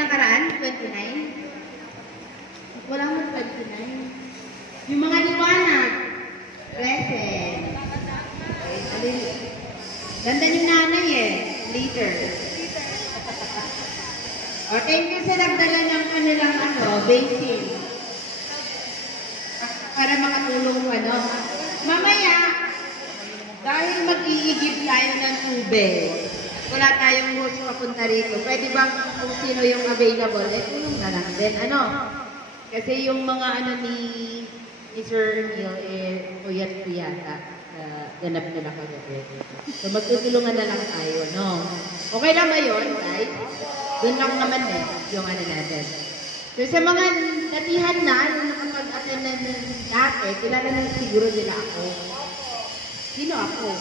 nakaraan, 29. Wala mo 29. Yung mga liwanag, present. Ganda ni nanay eh, later. O, thank you sa nagdala ng kanilang basin. Para makatulong ko, Mamaya, dahil mag-iigib tayo ng tubig, wala tayong bus papunta rito. Pwede bang kung sino yung available, tulong na lang din, Kasi yung mga ni Sir Emil, puyat ko yata. Ganap na lang kagabi. So magtutulungan na lang tayo, Okay lang ba yun, guys? Doon lang naman yung natin. So sa mga natihan na, nung nakapag-attend na dati, kilala na siguro nila ako. Sino ako?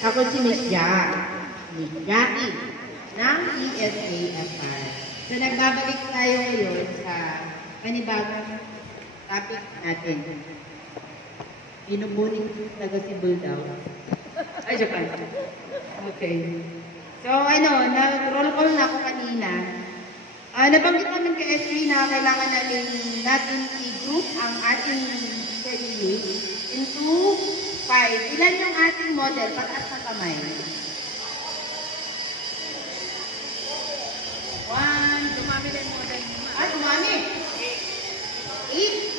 Ako si Miss Jackie ng ESAFR. So nagbabalik tayo ngayon sa panibagong topic natin. Inubunin ko taga-Cebu daw. Ay, Japan. Okay. So nag-roll call na ako kanina. Nabanggit namin kay SB na kailangan natin i-group ang ating sarili into 5. Ilan yung ating model? Pataas na kamay. 1. Dumami na yung model. Dumami. 8.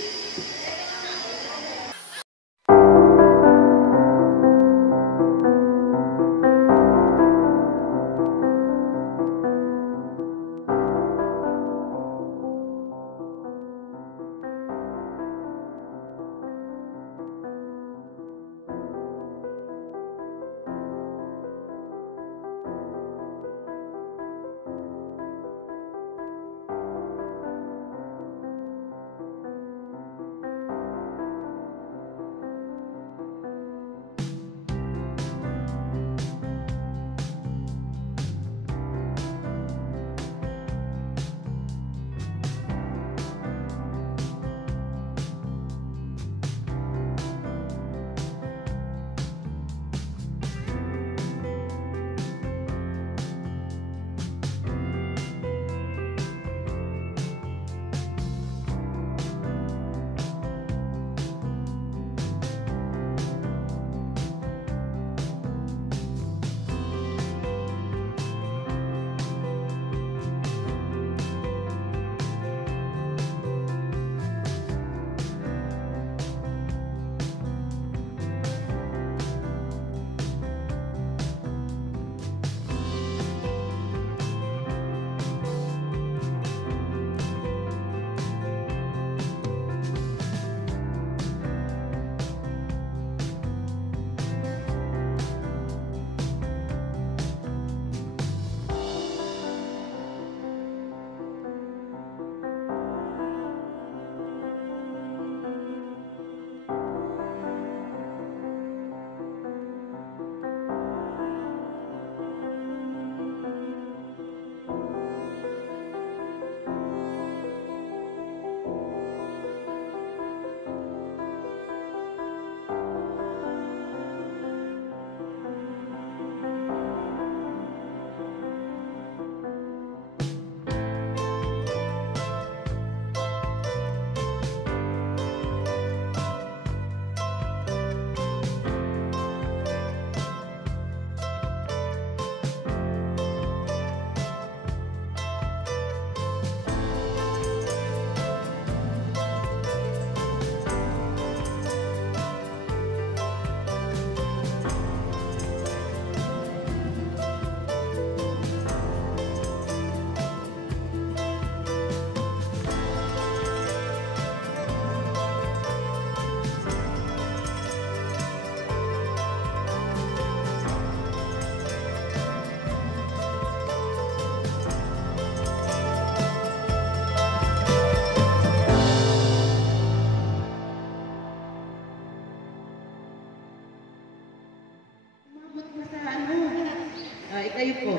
Kayo po.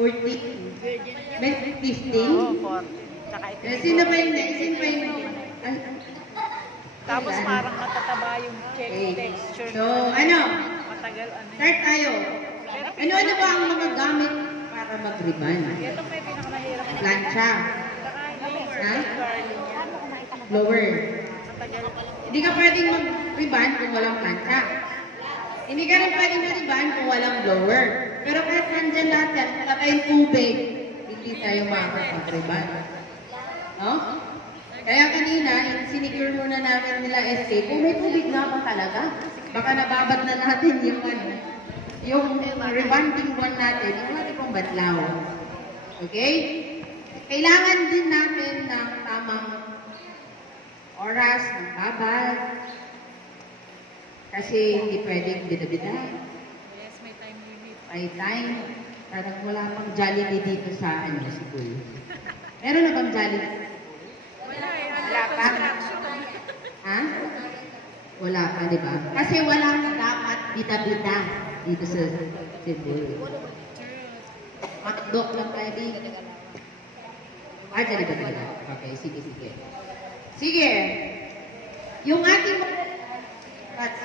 40. May 15? Oo, 40. Sino ba yung Tapos parang matataba yung check texture. So, matagal start tayo. Ano ba ang mga gamit para para mag-riban? Ito pa yung pinakamahirap. Plancha. Saka lower. Ha? Curly niya. Lower. Matagal. Hindi ka pwedeng mag-riban kung walang plancha. Hindi ka rin pwedeng mag-riban kung walang blower. Pero kahit nandyan lahat yan, wala tayong tubig, hindi tayo makakapag-riban. No? Kaya kanina, sinigure muna namin nila SK, kung may tubig na ba talaga, baka nababad na natin yung rebonding one natin, yung natin pong batlaw. Okay? Kailangan din natin ng tamang oras ng babad. Kasi hindi pwedeng bida-bida. Yes, may time limit. May time. Parang wala pang Jollibee dito sa school. Meron na bang Jollibee? Wala eh. Wala pa? Construction. Ha? Wala pa, di ba? Kasi wala na dapat bida-bida dito sa Cebu. Hotdog lang tayo dito. Jollibee talaga. Okay, sige. Sige. Yung ating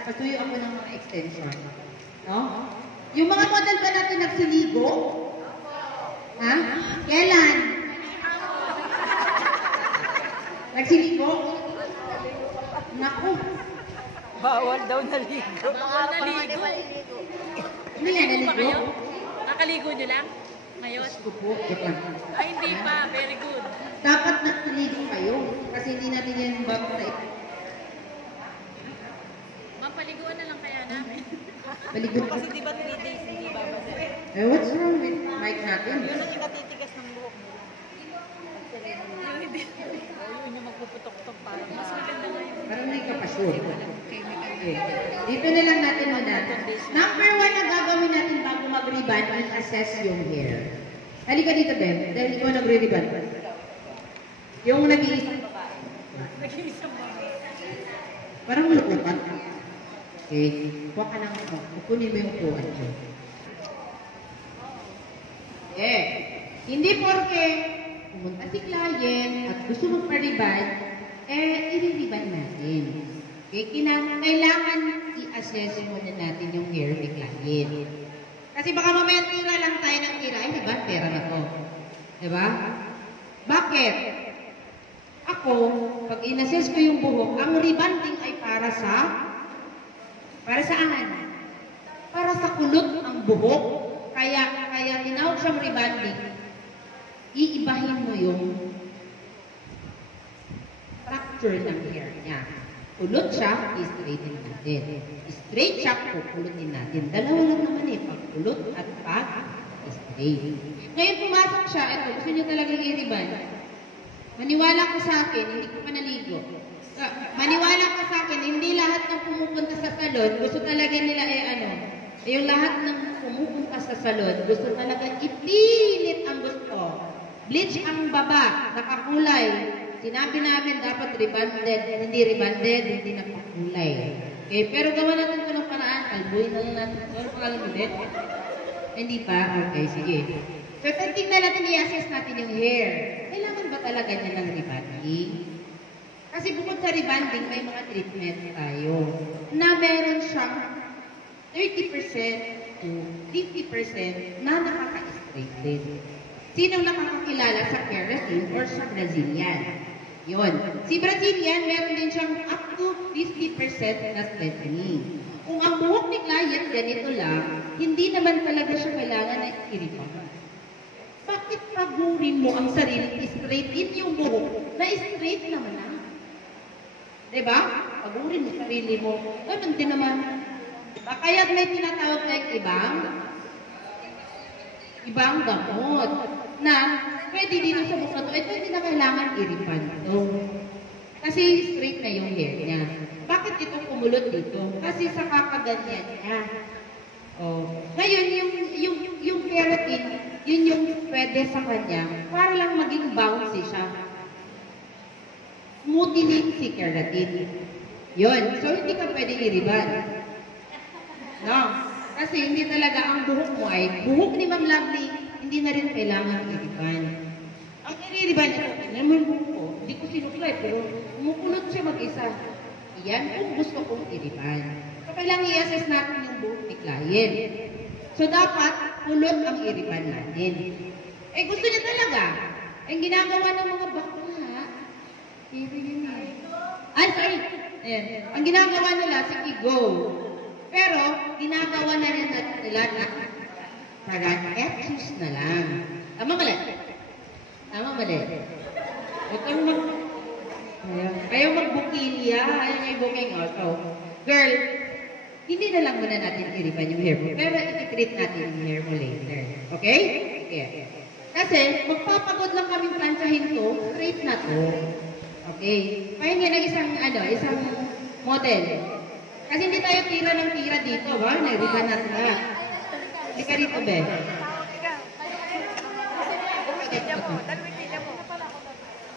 patuyo ako ng mga extension. No? Yung mga model ba natin nagsiligo? Ha? Kailan? Nagsiligo? Naku. Bawal daw naligo. Bawal naligo. Hindi yan naligo? Nakaligo nyo lang? Ngayon? Gusto po. Ay, hindi pa. Very good. Dapat nagsiligo kayo. Kasi hindi natin yan babata. Mampaliguan na lang kaya namin. Baligo pa. Kasi di ba 3 days hindi babasa? What's wrong with mic natin? Yun ang kinatitigas ng buhok nila. Yun yung magpuputok-tok parang mas maganda nga yun. Parang hindi ka pa sure. Okay. Dito na lang natin muna. Number 1 na gagawin natin bago mag-ribbon, i-assess yung hair. Halika dito, Ben. Dahil ikaw nagre-ribbon. Yung nag-iisang babae. Nag-iisang babae. Parang malukupan. Okay. Kuha ka lang ako. Kukunin mo yung kuwan mo. Okay. Hindi porke pumunta si client at gusto magpa-ribbon, i-ribbon natin. Okay, kailangan i-assess muna natin yung hair ni client. Kasi baka mamaya tira lang tayo ng tira. Ay, diba? Pera na to. Diba? Bakit? Ako, pag in-assess ko yung buhok, ang rebonding ay para saan? Para sa kulot ang buhok. Kaya tinawag siyang rebonding. Iibahin mo yung structure ng hair niya. Kulot siya, i-straighten natin. Straight siya, pupulutin natin. Dalawa lang naman eh, pag-kulot at pag-straight. Ngayon pumasok siya, ito, gusto niyo talagang i-ribbon. Maniwala ka sa akin, hindi ko pa naligo. Maniwala ka sa akin, hindi lahat ng pumupunta sa salon, gusto talaga nila yung lahat ng pumupunta sa salon, gusto talaga ipilit ang gusto. Bleach ang baba, nakakulay. Sinabi namin dapat rebonded, hindi rebonded, hindi nakakulay. Okay, pero gawa natin ito ng paraan, kalbuhin na lang natin. Ano pangalan mo din? Hindi pa? Okay, sige. So, tingnan natin, i-assess natin yung hair. Kailangan ba talaga niya ng rebonding? Kasi bukod sa rebonding, may mga treatment tayo na meron siyang 30% to 50% na nakaka-straighten. Sino nakakakilala sa keratin or sa Brazilian? Yun. Si Brazilian, meron din siyang up to 50% na straightening. Kung ang buhok ni client ganito lang, hindi naman talaga siya kailangan na i-rebond. Bakit pagurin mo ang sarili, straighten yung buhok na straight naman na? Diba? Pagurin mo sarili mo. Ganun din naman. Kaya may tinatawag na ibang gamot na pwede dito sa buhok na ito. Ito hindi na kailangan i-rebond ito. Kasi straight na yung hair niya. Bakit ito kumulot dito? Kasi sa kakaganyan niya. Oh. Ngayon, yung keratin, yun yung pwede sa kanya para lang maging bouncy siya. Smoothing si keratin. Yun. So, hindi ka pwede i-rebond. No? Kasi hindi talaga ang buhok mo ay, buhok ni Ma'am Lovely, hindi na rin kailangan i-rebond. Ang i-rebond ito, tingnan mo yung buhok ko, hindi ko sinuklay, pero umukulot siya mag-isa. Yan kung gusto kong i-rebond. So, kailangan i-assess natin yung buhok ni client. So, dapat, kulot ang iriban natin. Eh, gusto niya talaga. Ang ginagawa ng mga bakla, iri yun eh. Ay, sorry. Ayan. Ang ginagawa nila, sige, go. Pero, ginagawa na rin nila na parang etchis na lang. Tama mali? Tama mali? Huwag kang ayaw magbukilya. Ayaw niya i-booking auto. Girl, hindi na lang muna natin iriban yung hair mo. Pero i-treat natin yung hair mo later. Okay? Okay. Kasi, magpapagod lang kami planchahin to, straight na to. Okay? Pahingi ng isang model. Kasi hindi tayo tira ng tira dito, ba? Nariban natin na. Hindi ka rito, be.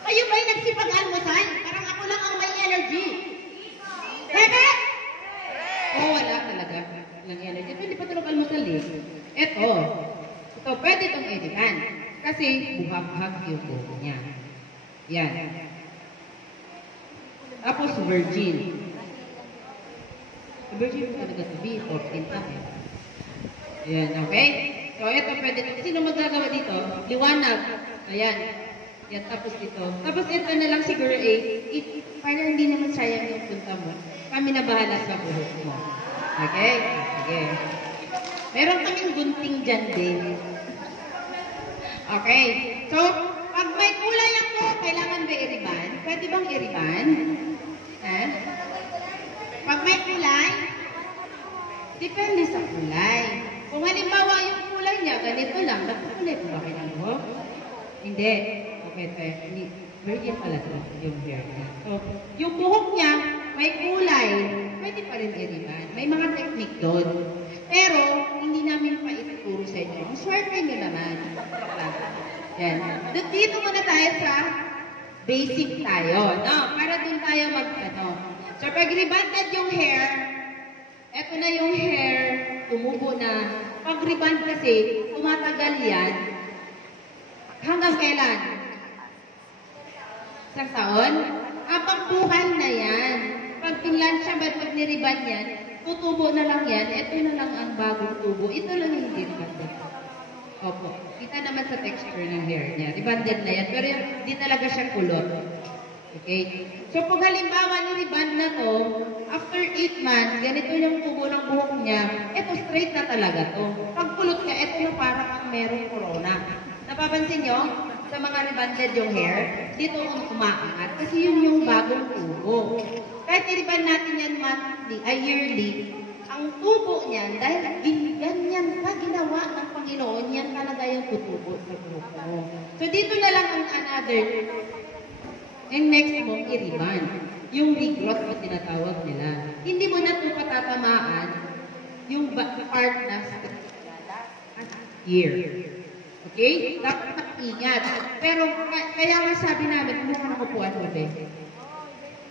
Kayo ba'y nagsipag-almusal? Parang ako lang ang may energy. Bebe! Oh, wala talaga. Walang energy. Ito, hindi pa tulog almusal eh. Ito, pwede itong editan. Kasi buhag-hag yung buho niya. Yan. Tapos virgin. Virgin mo talaga ito. B14 lang eh. Yan, okay? So, ito pwede ito. Sino magagawa dito? Liwanag. Ayan. Yan, tapos ito. Tapos ito na lang siguro eh. Parang hindi naman sayang yung punta mo. Kami na bahala sa buhok mo. Okay? Okay. Meron kaming gunting dyan din. Okay. So, pag may kulay ako, kailangan ba iriban? Pwede bang iriban? Ha? Pag may kulay, depende sa kulay. Kung halimbawa yung kulay niya, ganito lang, nagpakulay po ba kayo ng buhok? Hindi. Okay, virgin pala ito yung hair niya. So, yung buhok niya, may kulay, pwede pa rin iriban. May mga technique doon. Pero, hindi namin pa ituturo sa inyo. Swerte nyo naman. Yan. Dito muna tayo sa basic tayo, no? Para dun tayo So, pag rebanded yung hair, eto na yung hair, tumubo na. Pag reband kasi, tumatagal yan. Hanggang kailan? Isang taon? Kapag buhay na yan. Pag pinlansya ba, pag niriband yan, tutubo na lang yan, ito na lang ang bagong tubo. Ito lang yung hindi rebanded. Opo. Kita naman sa texture ng hair niya. Rebanded na yan, pero hindi talaga siya kulot. Okay? So, pag halimbawa ni-reband na to, after 8 months, ganito yung tubo ng buhok niya, ito straight na talaga to. Pag kulot niya, ito na parang ang merong corona. Napapansin nyo? Sa mga rebanded yung hair, dito ang umaangat. Kasi yun yung bagong tubo. Kahit i-reband natin yan monthly, yearly, ang tubo niyan, dahil ganyan pa ginawa ng Panginoon, yan talaga yung tutubo sa buhok mo. So, dito na lang ang another. And next mo, i-reband. Yung regrowth na tinatawag nila. Hindi mo na ito patatamaan yung part na year. Okay? Dapat ingat. Pero, kaya nga sabi namin, kumuha ka ng upuan mo, be.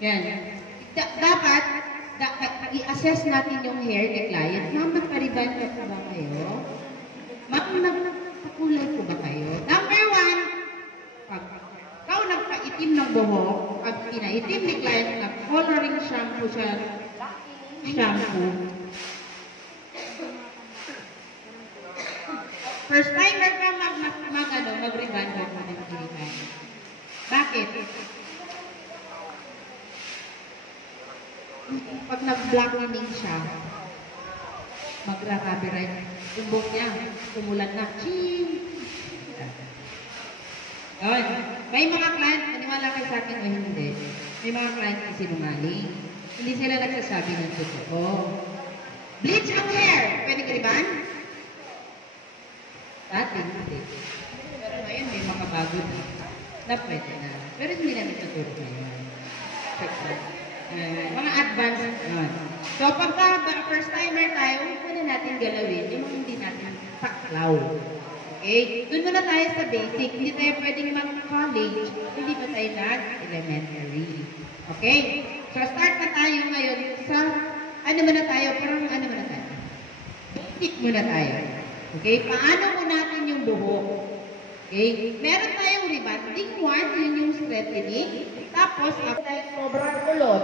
Yan. Dapat, i-assess natin yung hair ni client. Ma'am, nagpa-reband na po ba kayo? Ma'am, nagpakulay po ba kayo? Number 1, pag ikaw nagpa-itim ng buhok, pag pinaitim ni client, nag-coloring shampoo siya, first timer ka mag-reband ka mo ng kilikan. Bakit? Pag nag-blackening siya, magra-copyright. Yung buhok niya, tumulan na. Ching! Yun. May mga client, maniwala kayo sa akin o hindi, may mga client na sinungaling. Hindi sila nagsasabi ng totoo. Bleach ang hair. Pwede ka riban? Dati, hindi. Pero ngayon, may mga bago na pwede na. Pero hindi namin tuturo ngayon. Check that. Mga advanced yun. So, pagka first timer tayo, muna natin galawin yung hindi natin saklaw. Okay? Doon muna tayo sa basic. Hindi tayo pwedeng mag-college. Hindi pa tayo nag-elementary. Okay? So, start na tayo ngayon sa, muna tayo? Basic muna tayo. Okay? Paano mo natin yung buhok? Okay? Meron tayong rebanding one, yun yung straightening. Tapos, after sobrang kulot.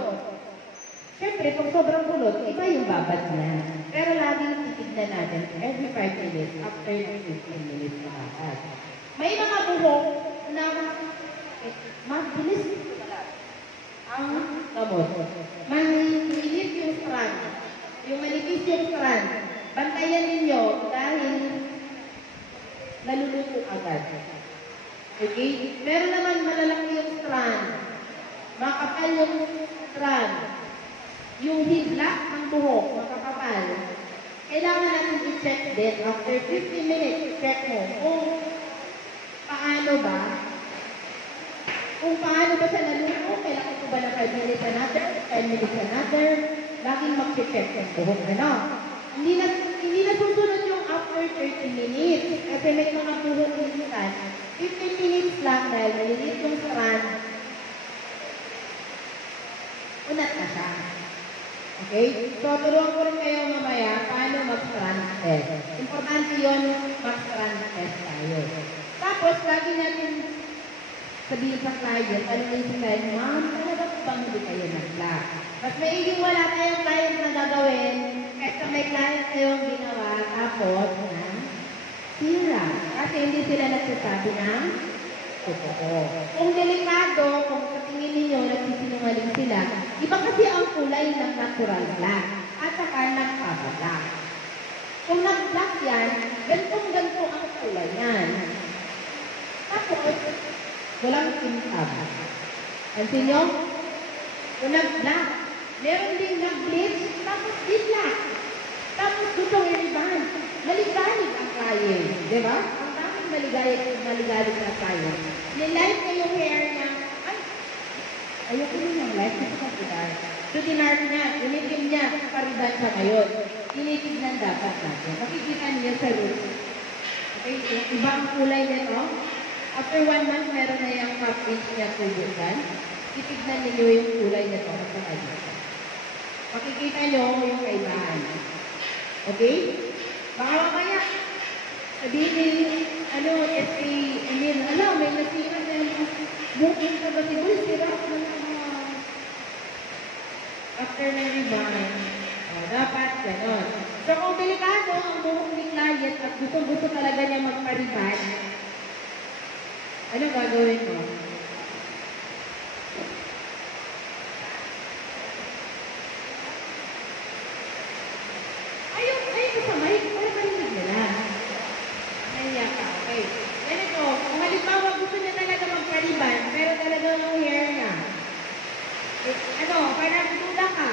Siyempre, kung sobrang kulot, iba yung babad niya. Pero laging titignan natin every 5 minutes after 15 minutes na babad. May mga buhok na mabilis ang gamot. Manilip yung strand. Yung manipis yung strand. Bantayan ninyo dahil naluluto agad. Okay? Meron naman malalaki yung strand. Makapal yung strand. Yung hibla ng buhok, makakapal. Kailangan natin i-check din. After 15 minutes, check mo kung paano ba siya naluto. Kailangan ko ba na 5 minutes another, 10 minutes another. Laging mag-check yung buhok. Ano? Hindi na susunod yung after 30 minutes. Kasi may mga buhok minsan. 15 minutes lang dahil malilit yung strand. Unat na siya. Okay? So, turuan ko rin kayo mamaya paano mag-strand test. Importante yun, mag-strand test tayo. Tapos, lagi natin sabihin sa client, ano yung client, ma'am, talaga po bang hindi kayo nag-black? Mas maiging wala tayong client na gagawin, kaysa may client kayong ginawa, tapos na sira. Kasi hindi sila nagsasabi ng totoo. Kung delikado, kung sa tingin ninyo, nagsisinungaling sila, iba kasi ang kulay ng natural black, at saka nagpapablack. Kung nag-black yan, gantong-ganto ang kulay yan. Tapos, walang tintab. Pansin nyo? Kung nag-black, meron din nag-bleach, tapos di-black. Tapos gustong i-reband. Maligalig ang client. Di ba? Ang daming maligalig na client. Nilight na yung hair niya. Ay, ayoko rin ng light. Ito ka dinar. So, dinar niya. Tinitim niya. Pariban siya ngayon. Tinitignan dapat natin. Makikita niya sa root. Okay? Iba ang kulay nito. After 1 month, meron na yung cap-inch niya tubutan. Titignan niyo yung kulay nito. Makikita niyo yung kaibahan. Okay? Baka mamaya, sabihin, may nasira na yung booking ka ba siguro, sira ako ng mga after na rebound. Dapat ganon. So kung delikado ang buhok ni client at gusto talaga niya magpa-reband, ano gagawin mo? Ayun sa mic, para marinig nila. Nahiya ka, okay. Ganito, kung halimbawa gusto niya talaga magpa-reband, pero talaga yung hair niya. Parang duda ka.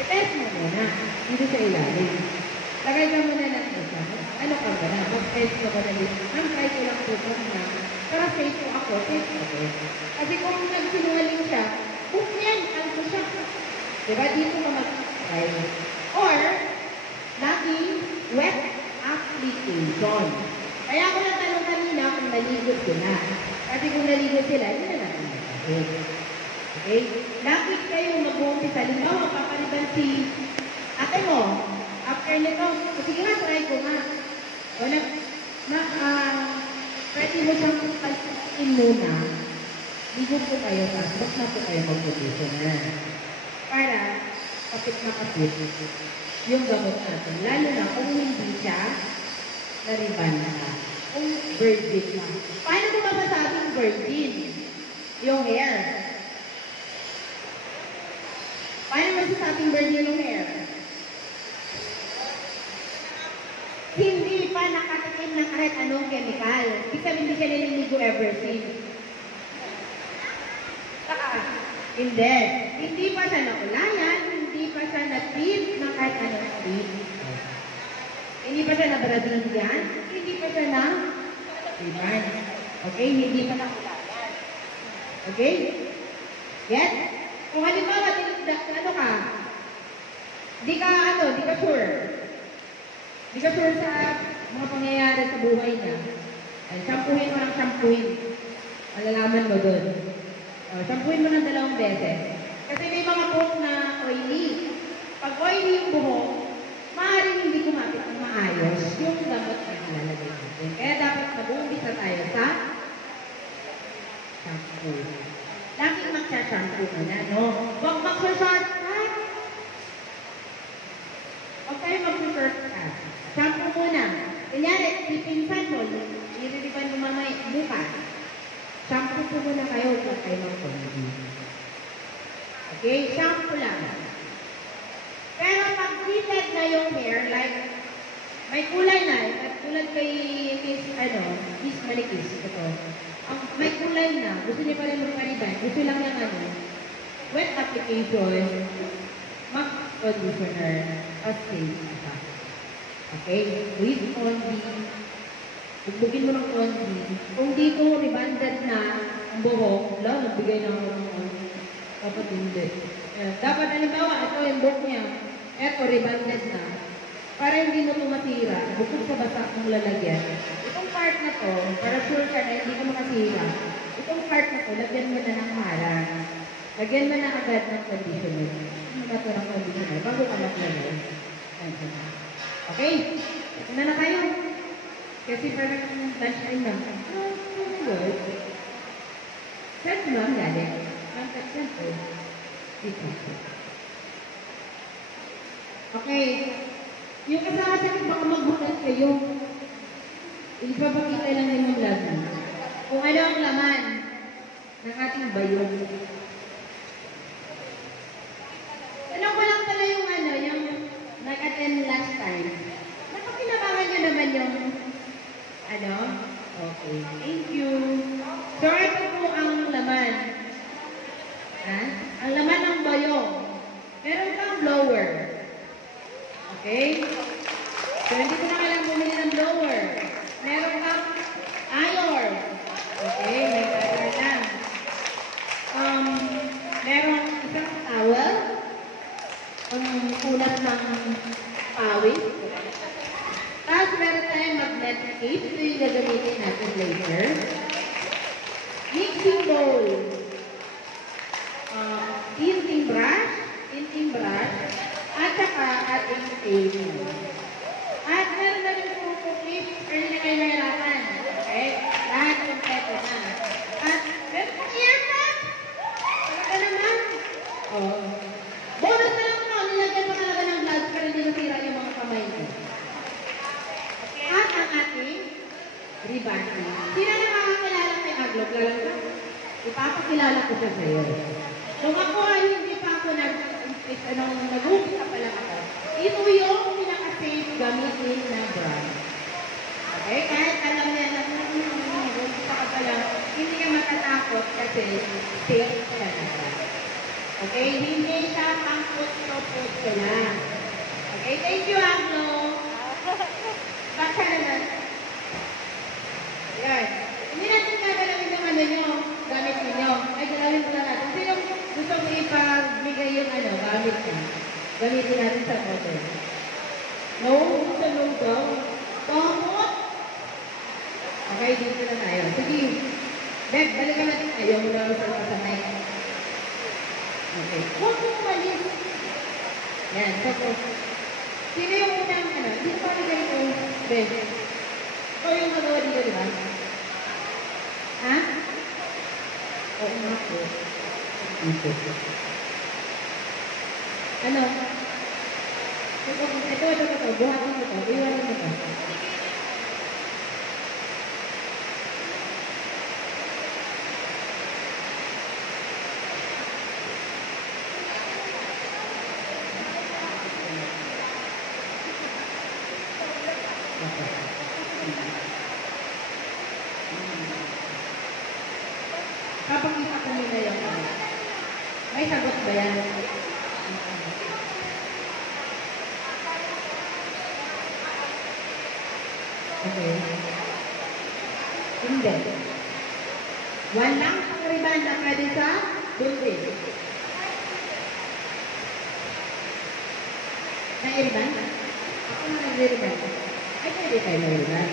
I-test mo muna. Dito sa ilalim. Lagay ka muna ng isa. Ano ka ba na? Mag-test mo ba na dito? Ang try ko lang po na. Para safe ko ako, safe ako. Kasi kung nagsinungaling siya, book yan, ang ko siya. Diba? Dito ka mag-try. Or, laging wet application. Kaya ako natanong kanina kung naligo sila. Kasi kung naligo sila, hindi na natin magkakit. Okay? Lapit kayo mag-uumpisa. Halimbawa, papaliban si ate mo. After nito, sige nga, try ko nga. Pwede mo siyang palpitin muna. Ligo po kayo, tapos na po kayo mag-position na. Para, kapit na kapit, yung gamot natin. Lalo na kung hindi siya nariban na. Kung virgin na. Paano mo masasabing virgin? Yung hair. Paano masasabing virgin yung hair? Hindi pa nakatikim ng kahit anong chemical. Kasi hindi siya nililigo ever since. Hindi. Hindi pa siya nakulayan, hindi pa siya na-treat ng kahit anong treat. Hindi pa siya na-Brazilian, hindi pa siya na-Riban. Okay? Hindi pa nakulayan. Okay? Get? Kung halimbawa, di ka sure. Di ka sure sa mga pangyayari sa buhay niya. Ay, sampuhin mo ng sampuhin. Malalaman mo doon. Sampuhin mo ng 2 beses. Kasi may mga buhok na oily. Pag oily yung buhok, maaaring hindi kumapit ng maayos yung gamot na ilalagay natin. Kaya dapat mag-uumpisa tayo sa shampoo. Laging magsashampoo ka na, no? Huwag magsa-shortcut. Huwag tayo magsa-shortcut. Shampoo muna. Kunyari, pipinsan mo, iririban mo mamay bukas. Shampoo po muna kayo, huwag tayo mag-condi. Okay? Shampoo lang. Pero pag treated na yung hair, like, may kulay na, tulad kay Miss Malikis, ito. May kulay na, gusto niya pa rin magpariban, gusto lang yung wet application, mag-conditioner, as safe siya. Okay? With condi, bugbugin mo ng condi. Kung dito, rebanded na ang buhok, wala, nagbigay na ako ng dapat hindi. Dapat, halimbawa, ito yung buhok niya, eto, rebanded na. Para hindi mo ito matira, bukod sa basa mong lalagyan. Itong part na to, para sure ka na hindi ka makasira, itong part na to, lagyan mo na ng harang. Lagyan mo na agad ng conditioner. Ano ba ito ng conditioner? Bago ka maglagay. Okay? Ito na tayo. Kasi parang lunch time lang. Good. Saan mo ang galing? Contact center. Dito. Okay. Yung kasakasakit, baka magbukas kayo. Ipapakita lang yung laman. Kung ano ang laman ng ating bayon. Tanong ko lang pala yung yung nag-attend last time. Napakinabangan nyo naman yung Okay. Thank you. So, ito po ang laman. Ha? Ang laman ng bayong. Meron kang blower. Okay? So, hindi ko na kailangan bumili ng blower. Meron kang iron. Okay? May iron na. Meron isang towel. Ang kunat ng pawis. Tapos, meron tayong magnetic tape. Ito yung gagamitin natin later. Mixing bowl. Tinting brush. At saka ating table. At meron na rin po clip, pero hindi na kayo mahirapan. Okay? Lahat kompleto na. At meron pa earpad! Talaga naman. Bonus na lang ito. Nilagyan pa talaga ng gloves pero hindi nasira yung mga kamay ko. At ang ating rebanding. Sino na makakilala kay Aglog? Ipapakilala ko siya sa'yo. Kung ako ay hindi pa ako nag-umpisa pa lang ako. Ito yung pinaka-safe gamitin na brand. Okay? Kahit alam niya na nag-umpisa ka pa lang, hindi ka matatakot kasi safe ka na brand. Okay? Hindi siya pang-put-put ka lang. Okay? Thank you, Agno. Baka naman. Yan. Hindi natin gagalawin yung nyo, gamit ninyo. Ay, galawin mo lang natin. Sino gusto mo ipagbigay yung gamit ka? Gamitin natin sa hotel. No? Gusto mo ito? Pamot? Okay, dito na tayo. Sige. Beb, balikan natin. Ayaw mo na sa kasamay. Okay. Huwag mo malis. Yan. Sino yung unang Hindi ko nagay ito. Beb. Ito yung magawa dito, di ba? Ha? Oo nga po. Ano? Ito. Buhatin mo ito. Iwanan mo ito. Kapag-isa ko nila yung may sagot ba yan? Okay. Hindi. Walang pangriban na pwede sa buntis. Nairiban? Ako na nag-riban. Ay, pwede tayo nag-riban.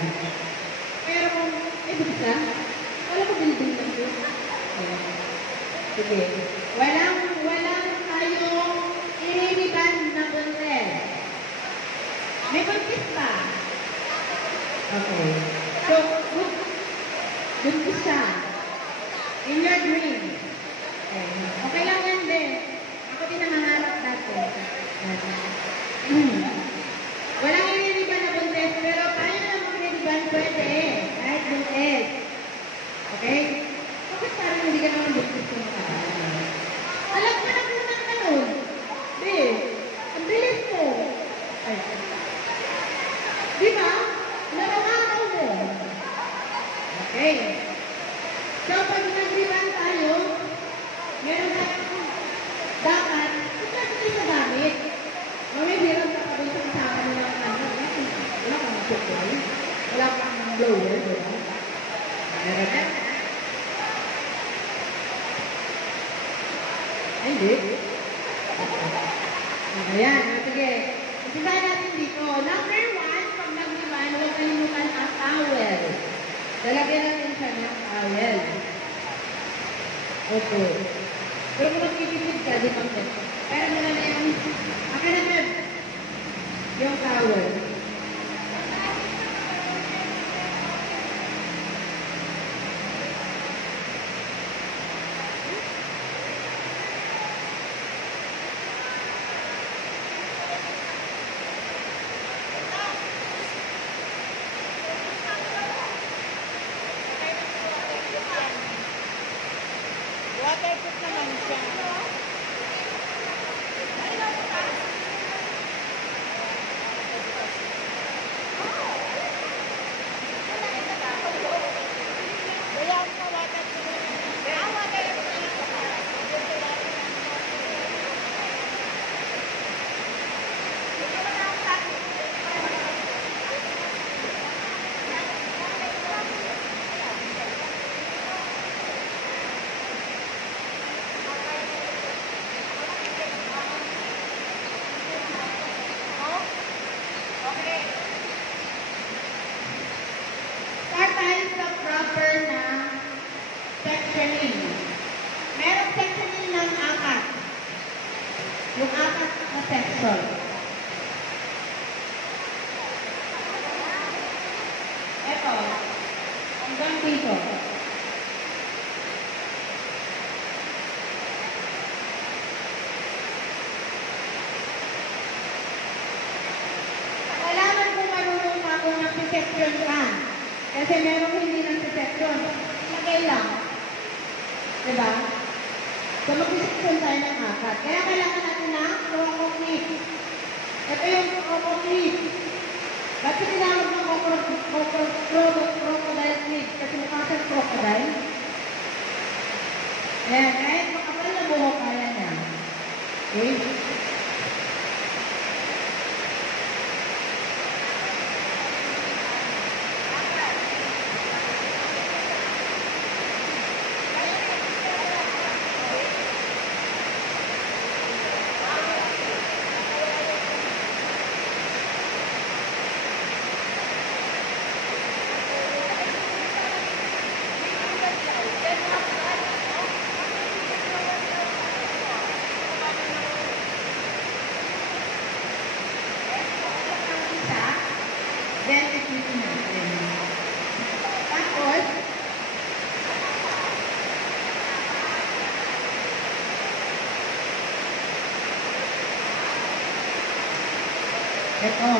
Pero kung may buntis wala ko building lang doon. Sige. Walang tayong iriban na buntis. May buntis pa. Okay. So, buntis siya. In your dream. Okay. Ay, hindi. Ayan, sige. Usisahin natin dito. Number 1, pag nag-iwan, huwag kalimutan ang towel. Lalagyan natin siya ng towel. Opo. Pero kung magtitipid ka, di pang set. Pero muna na yung, naman, yung towel. Waterproof naman siya. Bayaan mo waterproof. Start tayo sa proper na sectioning. Merong sectioning ng apat. Yung apat na section. Ito, hanggang dito. Kailangan kung marunong ka kung nag-section ka. Kasi merong hindi nag-section. Ilagay lang. Diba? So mag-section tayo ng apat. Kaya kailangan natin ng crocodile. Ito yung crocodile. Ba't yung tinawag ng crocodile clip? Kasi mukha siyang crocodile. Ayan, kahit makapal na buhok, kaya na. Okay? Then, ititin natin. Tapos, ito.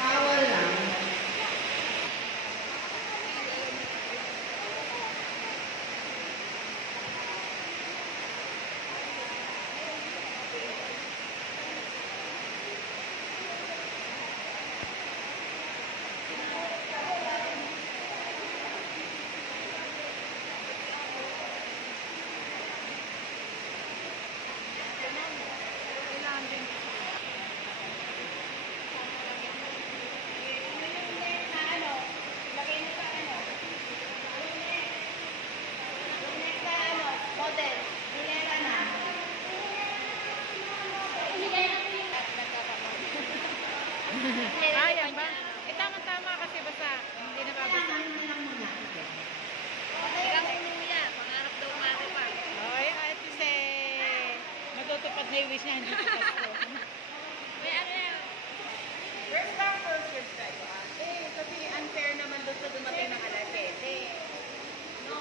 Towel lang. Kaya ba? Eh, tama-tama kasi basta hindi nababasa. Ikaw umuya, pangarap daw umari pa. Ay, at least matutupad na yung wish niya, hindi ko Pasko. May ano yan? First come, first serve tayo, ate. Kasi unfair naman doon sa dumating ng alas 7. No.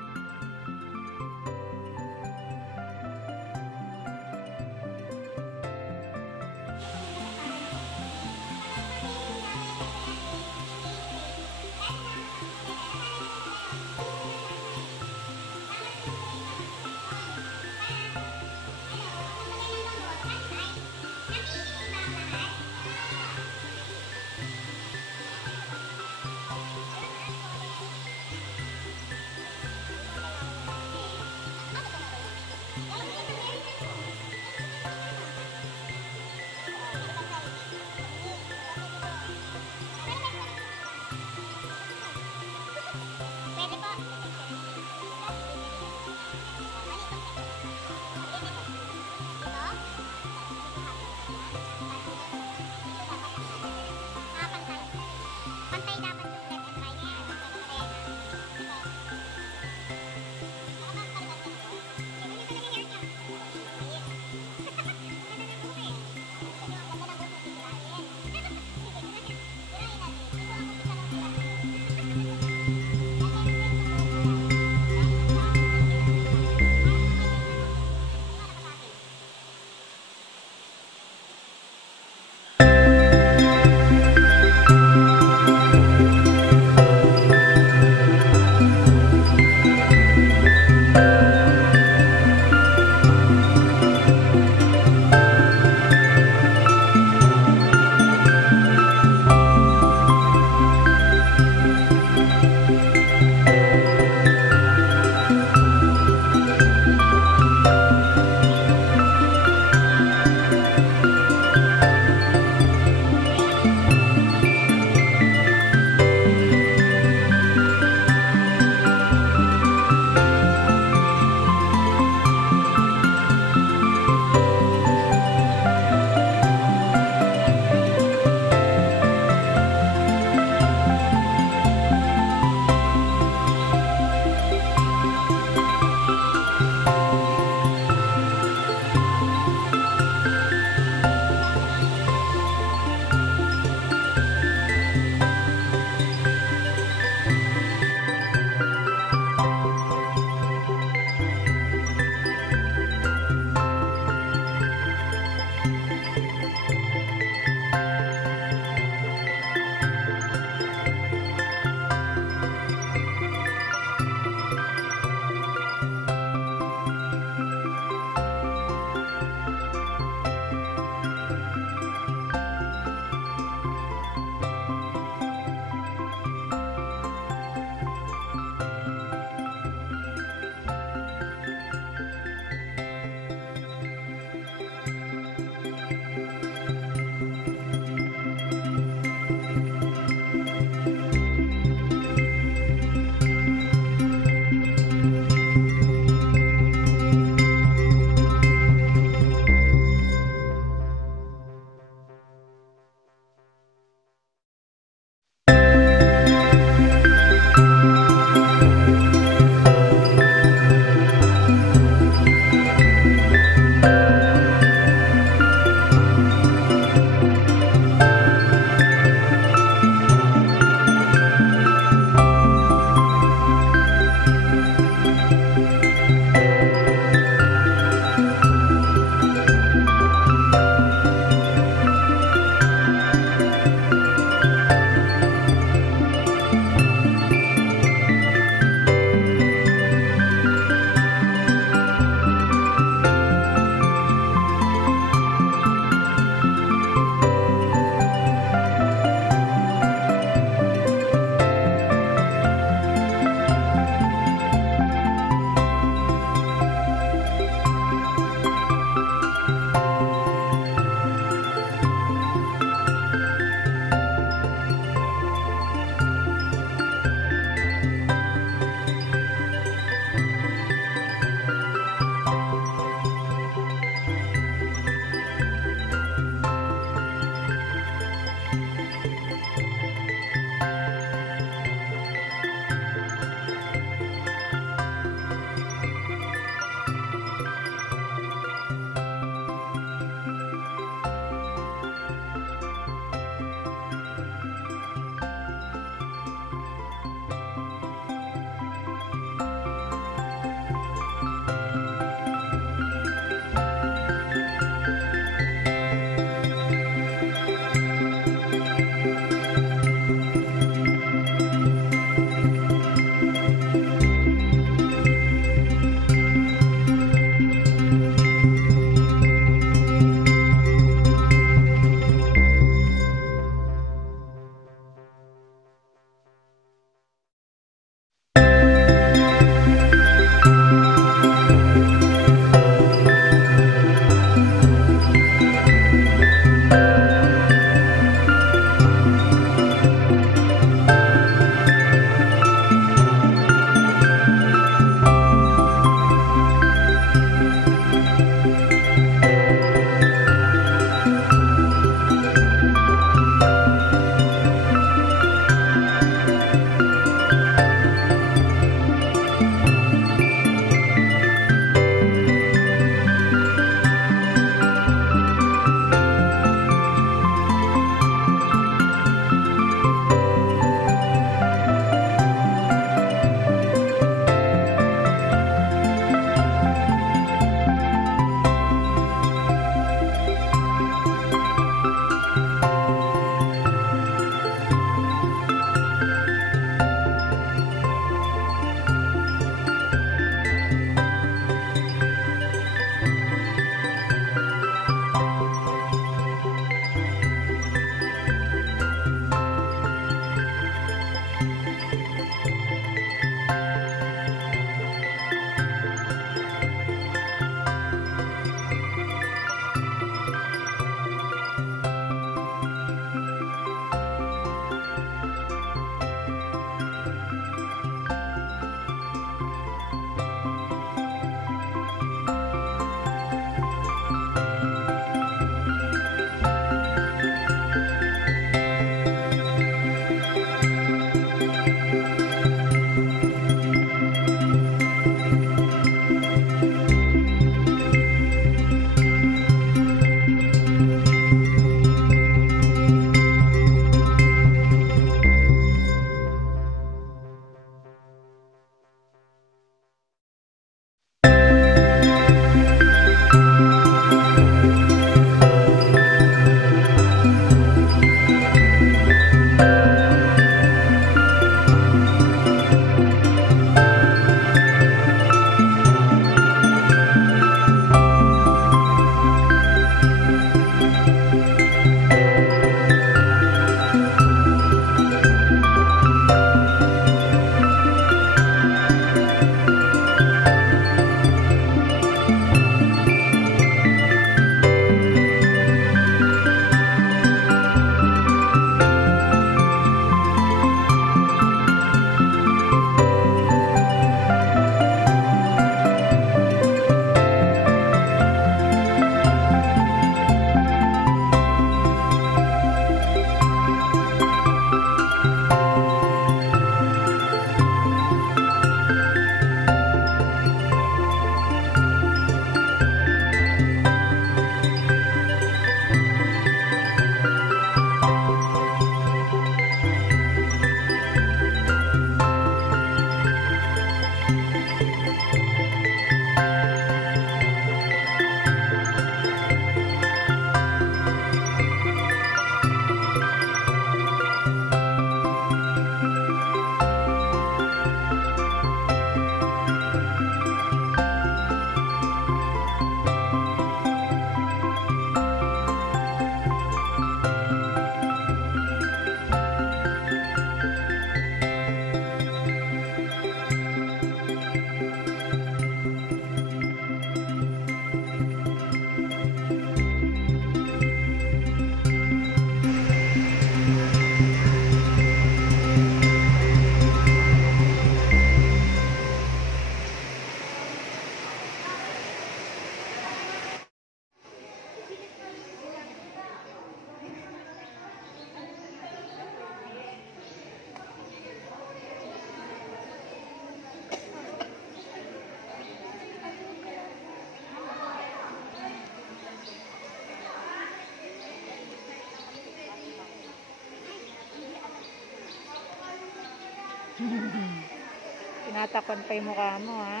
Tinatakpan pa yung mukha mo, ha?